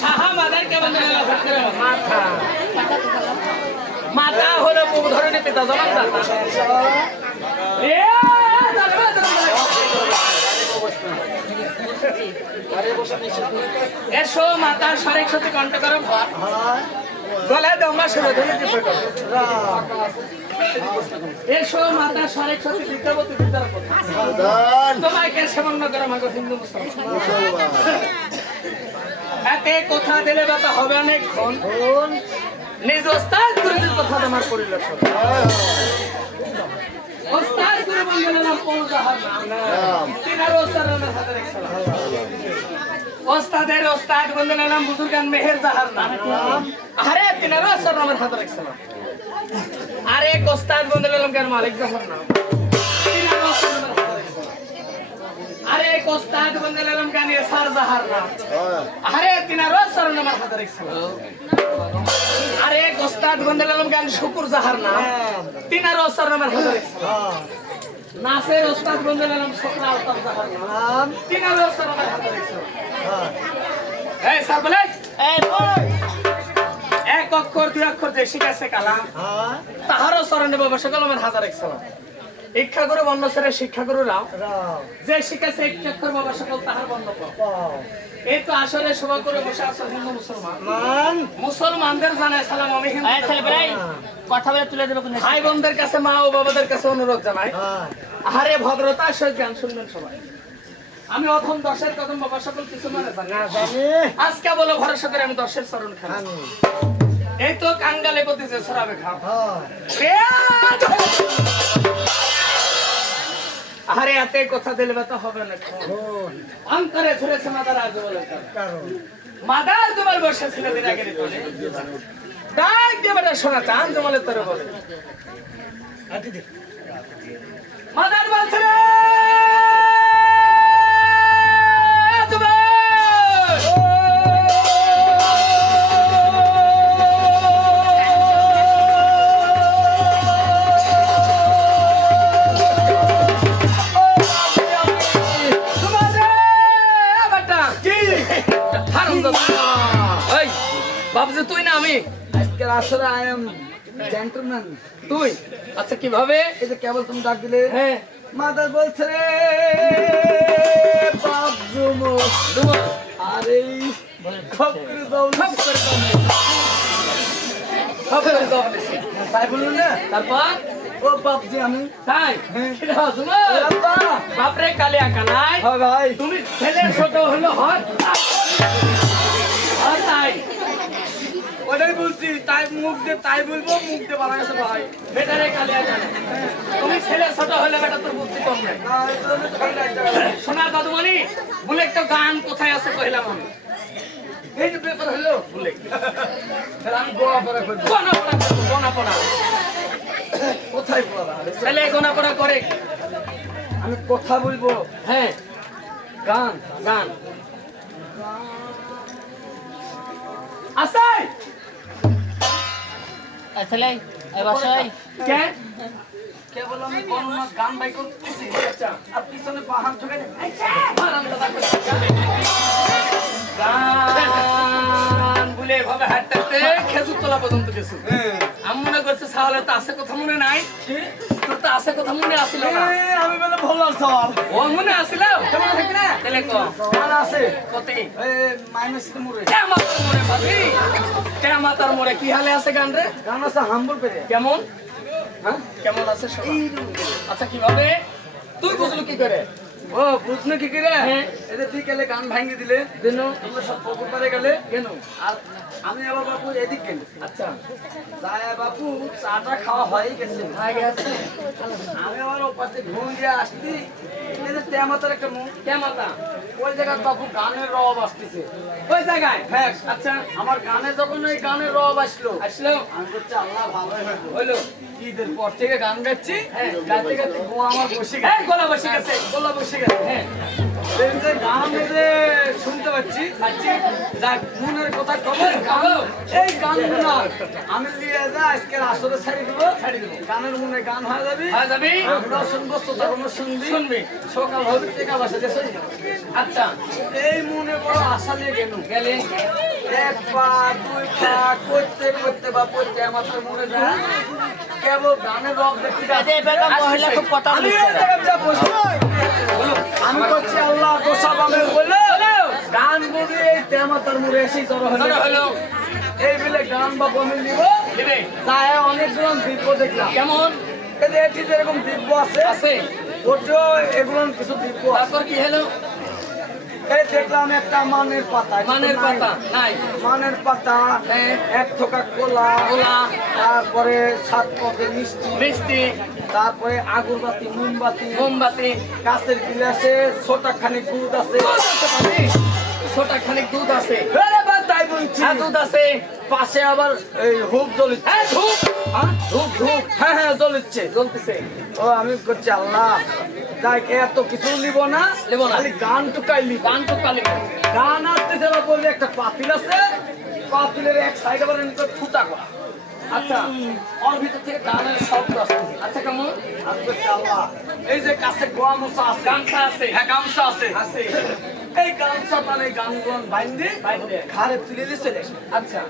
Saha mother কেমন মাথা মাথা হলো মুখ ধরনের পিতা জমান এসো মাতা সরেক সাথে কণ্ঠ করো গলায় দমা শুরু ধরে দিতে করো এসো মাতা সরেক সাথে বিদ্যাপতি বিদ্যার কথা তোমাকে সেবন না করো আমাকে হিন্দু মুসলমান এতে কথা দিলে বাতা হবে অনেকক্ষণ নিজ ওস্তাদ গুরুজির কথা আমার পরিলক্ষণ ওস্তাদ গুরু বন্ধুর নাম পৌঁছাহার নাম তিনার ওস্তাদের হাতে রাখছিলাম ওস্তাদের ওস্তাদ বন্ধুর নাম বুজুর্গান মেহের জাহার নাম আরে তিনার ওস্তাদ নামের হাতে রাখছিলাম আর এক ওস্তাদ বন্ধুর নাম গান মালিক জাহার নাম তিনার ওস্তাদ নামের হাতে রাখছিলাম আরে এক ওস্তাদ বন্ধুর নাম গান এসার জাহার নাম আরে তিনার ওস্তাদ নামের হাতে রাখছিলাম আরে এক ওস্তাদ বন্ধুর নাম গান শুকুর জাহার নাম তিনার ওস্তাদ নামের হাতে রাখছিলাম নাসের ওস্তাদ বন্ধুর নাম শুকরা আলতাফ জাহার নাম তিনার ওস্তাদ নামের হাতে রাখছিলাম এই স্যার বলে এই বল এক অক্ষর দুই অক্ষর যে শিখাছে কালাম তাহারও চরণে বাবা সকলের হাজার একসালাম শিক্ষা করে বর্ণ ছেড়ে শিক্ষা করে রাও যে শিখাছে এক অক্ষর বাবা সকল তাহার বর্ণ পাও এই তো আসলে সভা করে বসে আছে হিন্দু মুসলমান মুসলমানদের জানাই সালাম আমি হিন্দু কথা বলে তুলে দেব ভাই বোনদের কাছে মা ও বাবাদের কাছে অনুরোধ জানাই আরে ভদ্রতার সহিত গান শুনবেন সবাই আমি অথম দশের কদম বাবা সকল কিছু মানে জানি আজকে বলো ভরসা করে আমি দশের চরণ খাই এই তো কাঙ্গালে প্রতি যে সরাবে খাও আরে এতে কথা দিলে তো হবে না অন্তরে ধরেছে মাদার আজ বলে মাদার তোমার বসে ছিল দিন আগে ডাক দিয়ে বেটা শোনা চান জমালের তরে বলে মাদার বলছে রে বাবুজি তুই না আমি আজকে আসলে আই এম জেন্টলম্যান তুই আচ্ছা কিভাবে এই যে কেবল তুমি ডাক দিলে হ্যাঁ মাদার বলছে রে বাপ জুমো আরে খপ করে দাও খপ করে দাও খপ করে দাও তাই বলুন না তারপর ও বাপজি আমি তাই এটা শুনো বাপরে কালিয়া কানাই হ্যাঁ ভাই তুমি ছেলে ছোট হলো হয় তাই ওটাই বলছি তাই মুখ দিয়ে তাই বলবো মুখ দিয়ে বলা গেছে ভাই বেটারে কালিয়া কানাই তুমি ছেলে ছোট হলে বেটা তোর বুদ্ধি কম নাই শোনা দাদুমণি বলে একটা গান কোথায় আছে কইলাম আমি এই যে পেপার হলো বলে তাহলে আমি গোয়া পড়া করবো গোনা পড়া কোথায় পড়া ছেলে গোনা পড়া করে আমি কথা বলবো হ্যাঁ গান গান আসাই আসলে এই বাসায় কে কেবল আমি কোন না গান বাই করতেছি আচ্ছা আর পিছনে বাহান ঠকে মারাম দাদা গান বলে এভাবে হাঁটতে খেজুর তোলা পর্যন্ত গেছো আমি মনে করছি সাহলে তো আছে কথা মনে নাই তোর তো আছে কথা মনে আসিল না আমি বলে ভালো সওয়াল ও মনে আসিল কেমন থাকে না তাহলে কম সওয়াল আছে কতি এই মাইনাস মুরে কেমাতার মোড়ে পাবি কেমাতার মোড়ে কি হালে আছে গান রে গান আছে হাম্বল পেরে কেমন হ্যাঁ কেমন আছে সবাই আচ্ছা কিভাবে তুই বুঝলো কি করে ও বুঝনে কি করে হ্যাঁ। এদের বিকেলে গান ভাঙিয়ে দিলে দিন তোমরা সব পুকুর পারে গেলে কেন আর আমি আবার বাপু এদিক গেল আচ্ছা যায় বাপু চাটা খাওয়া হয়ে গেছে আগে আছে আমি আবার ওপাশে ঘুম দিয়ে আসছি এই যে তেমাতার একটা মুখ কেমাতা ওই জায়গায় বাপু গানের রব আসতেছে ওই জায়গায় হ্যাঁ আচ্ছা আমার গানে যখন ওই গানের রব আসলো আসলো আমি বলছি আল্লাহ ভালোই হইলো হইলো ঈদের পর থেকে গান গাচ্ছি হ্যাঁ। গাইতে গাইতে গো আমার বসে এই গেছে গলা বসে গেছে গলা বসে আছে হ্যাঁ এই যে গান যে শুনতে পাচ্ছি যাক মনের কথা কবে গান এই গানগুলো আমি নিয়ে যা আজকে আসরে ছাড়ি দিব গানের মনে গান হয়ে যাবে হয়ে যাবে। আমরা শুনবো শ্রোতাগণ শুনবি শুনবি। সকাল হবে টেকা বাসা দেশে আচ্ছা এই মনে বড় আশা নিয়ে গেল গেলে এক পা দুই পা করতে করতে বা করতে আমার তো মনে যায় কেবল গানের রব দেখি আচ্ছা, এবার তো মহিলা খুব কথা আমি বলছে এই জায়গায় যা বসে আমি করছি আল্লাহ গোসাবামে বলে গান বলি এই তেমাতার মুড়ে এসে জড়ো ধরো হলো হলো এই বলে গান বা বমি নিব দিবে তাই অনেকগুলো দিব্য দেখলাম কেমন এই যে এটি যেরকম দিব্য আছে আছে ওটিও এগুলো কিছু দিব্য আছে তারপর কি হলো এই দেখলাম একটা মানের পাতা মানের পাতা নাই মানের পাতা হ্যাঁ। এক থোকা কোলা কোলা। তারপরে সাত পথে মিষ্টি মিষ্টি তারপরে আগরবাতি মোমবাতি মোমবাতি কাঁচের গিলাসে ছোটা খানিক দুধ আছে ছোটা খানিক দুধ আছে আরে বা তাই বলছি হ্যাঁ দুধ আছে পাশে আবার এই হুপ জ্বলিচ্ছে হ্যাঁ ধূপ ধূপ ধূপ হ্যাঁ হ্যাঁ জ্বলিচ্ছে জ্বলতেছে ও আমি করছি আল্লাহ যাই এত কিছু নিব না নিব না। খালি গান টুকাইলি গান তো কালি গান আসতেছে আবার বললি একটা পাতিল আছে পাতিলের এক সাইডে আবার এমনি করে ফুটা করা আচ্ছা ওর ভিতর থেকে গানের শব্দ আসতেছে আচ্ছা কেমন আমি করছি আল্লাহ এই যে কাছে গোয়ামোচা আছে গামছা আছে হ্যাঁ গামছা আছে আছে এই গামছা মানে গানগুলো বাইন্দে বাইন্দে। ঘাড়ে তুলে দিয়ে চলে আসে আচ্ছা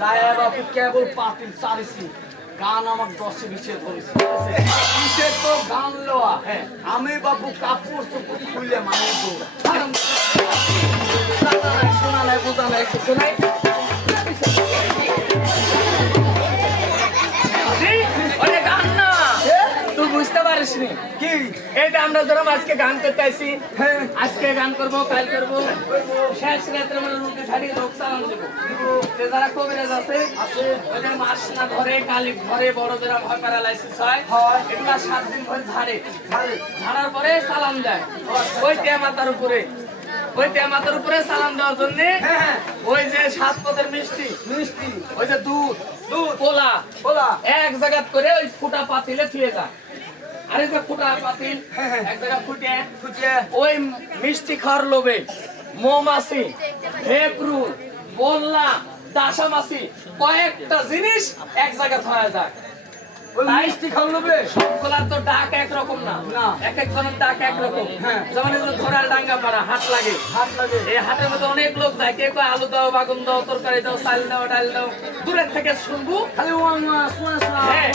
তাই বাপু কেবল পাতিল চারিছি গান আমার 10-20 ধরেছে কিসের তো গান লওয়া হ্যাঁ। আমি বাপু কাপড় চোপড় খুলে মানে তো শোনা নাই বোঝা নাই কিছু নাই ওরে গান না তুই বুঝতে পারিস নি কি এটা আমরা ধরো আজকে গান করতে আইছি হ্যাঁ আজকে গান করবো কাল করবো শেষ রাত্রে মানে রুটি ছাড়িয়ে লোক চালান দেবো যে যারা কবিরাজ আছে ওদের মাস না ধরে কালি ঘরে বড়দের ভয় প্যারালাইসিস হয় হয়। এগুলা 7 দিন ধরে ঝাড়ে ভালো ঝাড়ার পরে সালাম দেয় ওই মাথার উপরে ওই মাথার উপরে সালাম দেওয়ার জন্য হ্যাঁ হ্যাঁ ওই যে 7 পদের মিষ্টি মিষ্টি ওই যে দুধ দুধ পোলা বলা এক জায়গা করে ওই ফুটা পাতিলে থুয়ে যায় আরে যে ফুটা পাতিল হ্যাঁ, হ্যাঁ। এক জায়গা ফুটে খুঁজে ওই মিষ্টি খাওয়ার লোভে মৌমাছি ভেপরু বললা দাসামাছি কয়েকটা জিনিস এক জায়গা থয়া যায় ওই তাই? মিষ্টি খাওয়াবে সবগুলার তো ডাক একরকম না না। এক একজনের ডাক একরকম হ্যাঁ। যেমন এগুলো ঘোড়ার ডাঙ্গা পাড়া হাট লাগে হাত লাগে এই হাটের মধ্যে অনেক লোক যায় কেউ কয় আলু দাও বাগুন দাও তরকারি দাও চাল দাও ডাল দাও দূরের থেকে শুনবো খালি ওয়ান মাস হ্যাঁ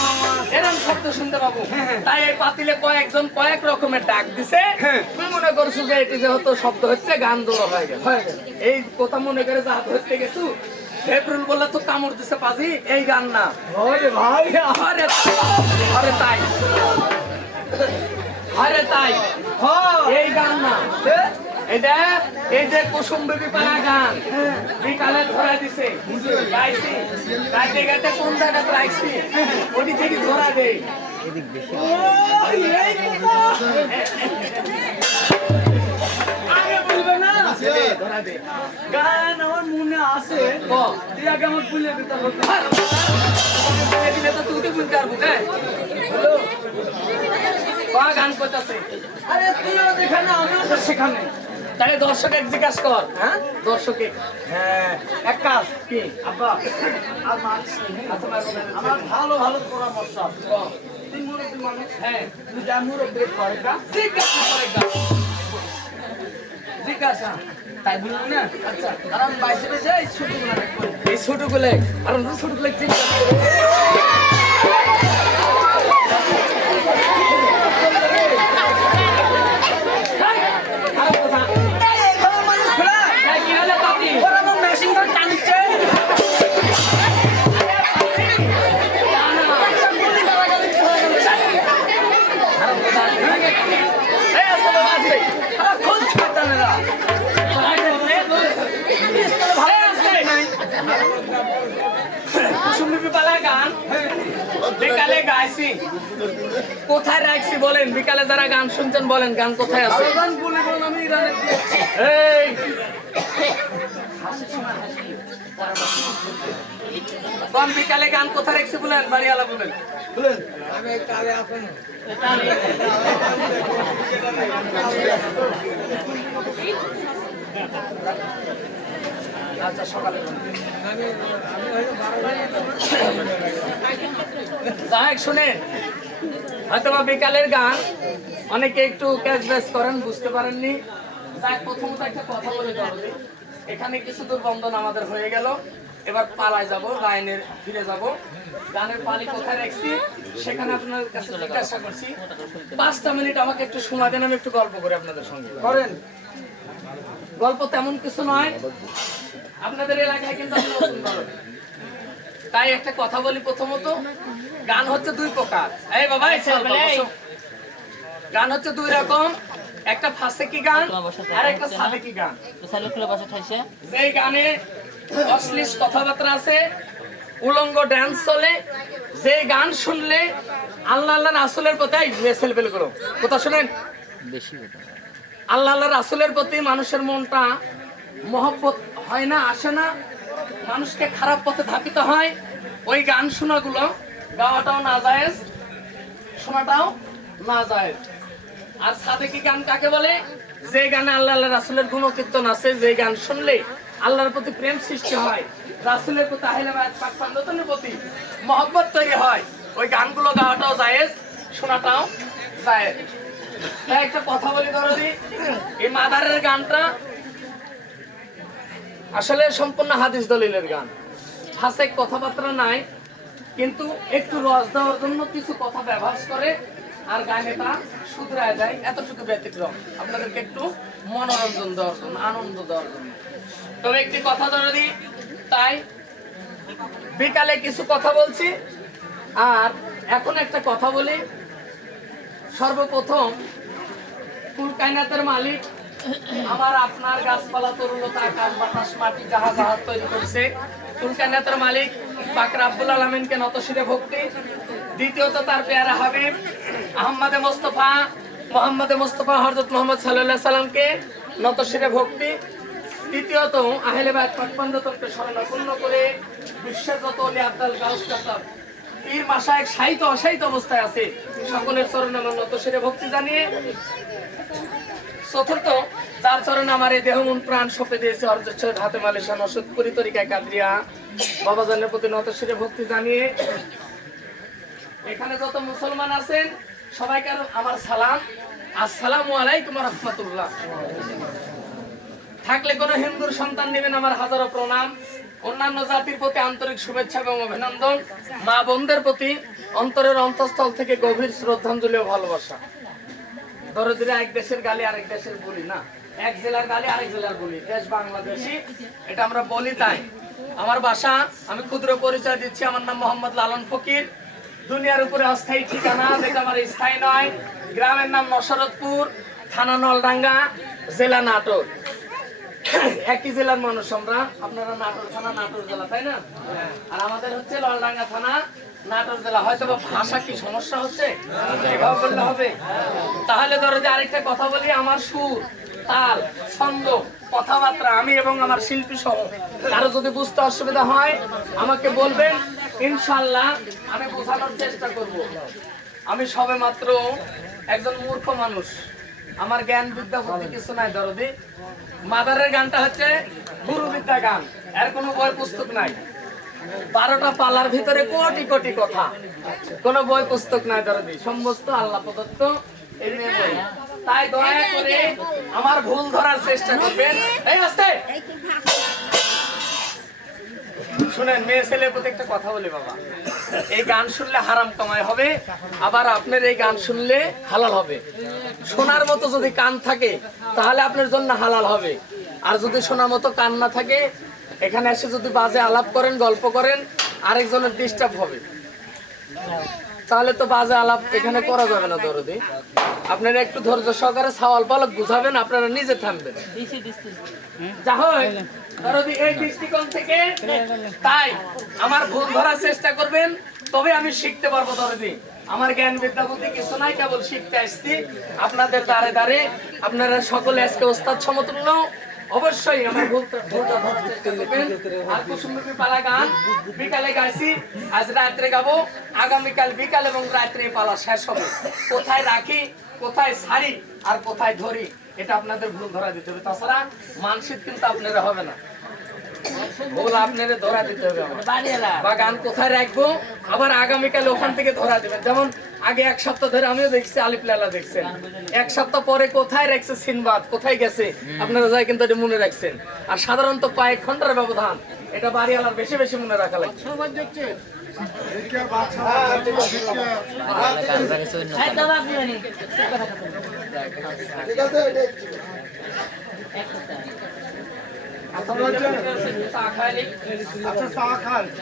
এরকম শব্দ শুনতে পাবো হ্যাঁ, হ্যাঁ। তাই এই পাতিলে কয়েকজন কয়েক রকমের ডাক দিছে হ্যাঁ। তুমি মনে করছো যে এটি যেহেতু শব্দ হচ্ছে গান দোলা হয়ে গেল হয়ে গেল। এই কথা মনে করে যা ধরতে গেছু ফেব্রুল বললে তো কামড় দিছে পাজি এই গান না ওরে ভাই আরে আরে তাই আরে তাই হ্যাঁ এই গান না এ, এটা এই যে কুসুম বেবি পাড়া গান বিকালে ধরা দিছে গাইছি গাইতে গাইতে কোন জায়গাতে রাখছি ওটি থেকে ধরা দেই ও, এই কথা। আগে বলবে না ধরা দে গান আমার মনে আছে ক তুই আগে আমার ভুলে দিতে হবে দিলে তো তুই বুঝতে পারবো হ্যালো গান করতেছে আরে তুইও যেখানে আমিও তো সেখানে তাহলে দর্শক এক জিজ্ঞাসা কর হ্যাঁ দর্শকে হ্যাঁ এক কাজ কি আব্বা আর মানিস নি, হ্যাঁ? আচ্ছা মার কথা বল। আমার ভালো ভালো পরামর্শ আছে ক। তুই মুরব্বী মানুষ হ্যাঁ তুই যা মুরব্বী করে না জিজ্ঞাসা করে গান জিজ্ঞাসা তাই বললাম না আচ্ছা আর আমি বাইসে বেসে এই ছুটি মানে করি এই ছোটগুলো আর ছোটগুলো জিজ্ঞাসা করে খারাপ কথা আমার মানুষ খোলা এই কি হলো পাতি ওরা আমার মেশিন করে টানিচ্ছে এখন ছাতানেরা বিকালে গাইছি কোথায় রাখছি বলেন বিকালে যারা গান শুনছেন বলেন গান কোথায় আছে গান বলে বলুন আমি ইরানে দিয়েছি এই কোন বিকালে গান কোথায় রেখেছি বলেন, বাড়িওয়ালা বলেন। বলেন আচ্ছা সকালে যাই শুনেন, হয়তো বা বিকালের গান অনেকে একটু ক্যাচ ব্যাচ করেন, বুঝতে পারেননি। যাই প্রথমত একটা কথা বলে দরদি, এখানে কিছু দূর বন্ধন আমাদের হয়ে গেল, এবার পালায় যাব, লাইনের ফিরে যাব। গানের পালি কোথায় রাখছি সেখানে আপনার কাছে জিজ্ঞাসা করছি। 5টা মিনিট আমাকে একটু সময় দেন, আমি একটু গল্প করি আপনাদের সঙ্গে। করেন গল্প তেমন কিছু নয়, আপনাদের এলাকায় কিন্তু আমি নতুন গল্প। তাই একটা কথা বলি, প্রথমত গান হচ্ছে 2 প্রকার। এই বাবা এই ছেলে বসো। গান হচ্ছে 2 রকম, একটা ফাসেকি গান আর একটা সাদেকি গান। যেই গানে অশ্লীল কথাবার্তা আছে, উলঙ্গ ডান্স চলে, যে গান শুনলে আল্লাহ আল্লাহ রাসূলের প্রতি মেসেল বেল করো কথা শুনেন, আল্লাহ আল্লাহ রাসূলের প্রতি মানুষের মনটা মহব্বত হয় না, আসে না, মানুষকে খারাপ পথে ধাপিত হয়। ওই গান শোনাগুলো গাওয়াটাও না জায়েজ, শোনাটাও না জায়েজ। আর সাদেকি গান কাকে বলে? যে গানে আল্লাহ আল্লাহ রাসূলের গুণকীর্তন আছে, যে গান শুনলে আল্লাহর প্রতি প্রেম সৃষ্টি হয়, রাসূলের প্রতি আহলে বায়াত পাক পান্ডতের প্রতি মহব্বত তৈরি হয়, ওই গানগুলো গাওয়াটাও জায়েজ, শোনাটাও জায়েজ। তাই একটা কথা বলি দরদি, এই মাদারের গানটা আসলে সম্পূর্ণ হাদিস দলিলের গান, ফাসেক কথাবার্তা নাই, কিন্তু একটু রস দেওয়ার জন্য কিছু কথা ব্যবহার করে আর গানে তা শুধরায় যায়, এতটুকু ব্যতিক্রম, আপনাদেরকে একটু মনোরঞ্জন দেওয়ার জন্য, আনন্দ দেওয়ার জন্য। তবে একটি কথা দরদি, তাই বিকালে কিছু কথা বলছি। আর এখন একটা কথা বলি, সর্বপ্রথম কুল কায়নাতের মালিক আমার আপনার গাছপালা তরুলতা আকাশ বাতাস মাটি যাহা যাহা তৈরি করছে, কুল কায়নাতের মালিক পাক রব্বুল আলামিনকে নতশিরে ভক্তি। দ্বিতীয়ত তার পেয়ারা হাবিব আহমদে মোস্তফা হযরত মুহাম্মদ সাল্লাল্লাহু আলাইহি সাল্লামকে নতশিরে ভক্তি। তৃতীয়ত আহলে বায়াত পাক পান্ডতকে শরণাপন্ন করে বিশ্বের যত ওলি আব্দাল গাউস কাতাব পীর মাশায়েখ সাহিত্য অসাহিত্য অবস্থায় আছে, সকলের চরণে আমার নতশিরে ভক্তি জানিয়ে। চতুর্থ, যার চরণে আমার এই দেহ মন প্রাণ সঁপে দিয়েছে হযরত সৈয়দ হাতেম আলী শাহ নশরতপুরি তরিকা কাদরিয়া বাবাজানের প্রতি নতশিরে ভক্তি জানিয়ে, এখানে যত মুসলমান আছেন সবাইকে আমার সালাম, আসসালামু আলাইকুম ওয়া রাহমাতুল্লাহ। থাকলে কোনো হিন্দুর সন্তান নেবেন আমার হাজারো প্রণাম, অন্যান্য জাতির প্রতি আন্তরিক শুভেচ্ছা এবং অভিনন্দন, মা বোনদের প্রতি অন্তরের অন্তঃস্থল থেকে গভীর শ্রদ্ধাঞ্জলি ও ভালোবাসা। দরদিরা এক দেশের গালি আরেক দেশের বলি না, এক জেলার গালি আরেক জেলার বলি, দেশ বাংলাদেশি এটা আমরা বলি। তাই আমার বাসা, আমি ক্ষুদ্র পরিচয় দিচ্ছি, আমার নাম মোহাম্মদ লালন ফকির। দুনিয়ার উপরে অস্থায়ী ঠিকানা, যেটা আমার স্থায়ী নয়। গ্রামের নাম নশরতপুর, থানা নলডাঙ্গা, জেলা নাটোর। একই জেলার মানুষ আমরা, আপনারা নাটোর থানা নাটোর জেলা, তাই না? আর আমাদের হচ্ছে নলডাঙ্গা থানা নাটোর জেলা। হয়তো ভাষা কি সমস্যা হচ্ছে, এভাবে বললে হবে? তাহলে ধরো যে আরেকটা কথা বলি, আমার সুর, তাল, ছন্দ, কথাবার্তা আমি এবং আমার শিল্পী সহ কারো যদি বুঝতে অসুবিধা হয় আমাকে বলবেন, ইনশাআল্লাহ আমি বোঝানোর চেষ্টা করব। আমি সবে মাত্র একজন মূর্খ মানুষ, আমার জ্ঞান বিদ্যা বুদ্ধি কিছু নাই দরদি। মাদারের গানটা হচ্ছে গুরু বিদ্যা গান, এর কোনো বই পুস্তক নাই। 12টা পালার ভিতরে কোটি কোটি কথা, কোনো বই পুস্তক নাই দরদি, সমস্ত আল্লাহ প্রদত্ত এমনি বই। তাই দয়া করে আমার ভুল ধরার চেষ্টা করবেন। এই আস্তে শুনেন, মেয়ে ছেলের প্রতি একটা কথা বলি বাবা, এই গান শুনলে হারাম কামাই হবে, আবার আপনার এই গান শুনলে হালাল হবে। শোনার মতো যদি কান থাকে তাহলে আপনার জন্য হালাল হবে, আর যদি শোনার মতো কান না থাকে, এখানে এসে যদি বাজে আলাপ করেন, গল্প করেন, আরেকজনের ডিস্টার্ব হবে, তাহলে তো বাজে আলাপ এখানে করা যাবে না দরদি। আপনারা একটু ধৈর্য সহকারে সওয়াল পালক বুঝাবেন, আপনারা নিজে থামবেন। যা হয় দরদি এই দৃষ্টিকোণ থেকে, তাই আমার ভুল ধরার চেষ্টা করবেন, তবে আমি শিখতে পারবো দরদি। আমার জ্ঞান বিদ্যা বুদ্ধি কিছু নাই, কেবল শিখতে আসছি আপনাদের দ্বারে দ্বারে। আপনারা সকলে আজকে ওস্তাদ সমতুল্য, অবশ্যই আমার ভুলটা ধরার চেষ্টা করবেন। আর কুসুমরূপী পালা গান বিকালে গাইছি, আজ রাত্রে গাবো, আগামীকাল বিকাল এবং রাত্রে পালা শেষ হবে। কোথায় রাখি, কোথায় ছাড়ি আর কোথায় ধরি, এটা আপনাদের ভুল ধরা দিতে হবে। তাছাড়া মানসিক কিন্তু আপনারা হবে না, ভুল আপনাদের ধরা দিতে হবে আমার। বাড়িওয়ালা বা গান কোথায় রাখবো, আবার আগামীকাল ওখান থেকে ধরা দেবেন। যেমন আগে এক সপ্তাহ ধরে আমিও দেখছি আলিফ লায়লা দেখছেন, এক সপ্তাহ পরে কোথায় রাখছে সিনবাদ, কোথায় গেছে আপনারা যাই কিন্তু এটা মনে রাখছেন। আর সাধারণত কয়েক ঘন্টার ব্যবধান, এটা বাড়িওয়ালার বেশি বেশি মনে রাখা লাগে। এই তো আপনি জানি আচ্ছা চা খাইলি? আচ্ছা চা খান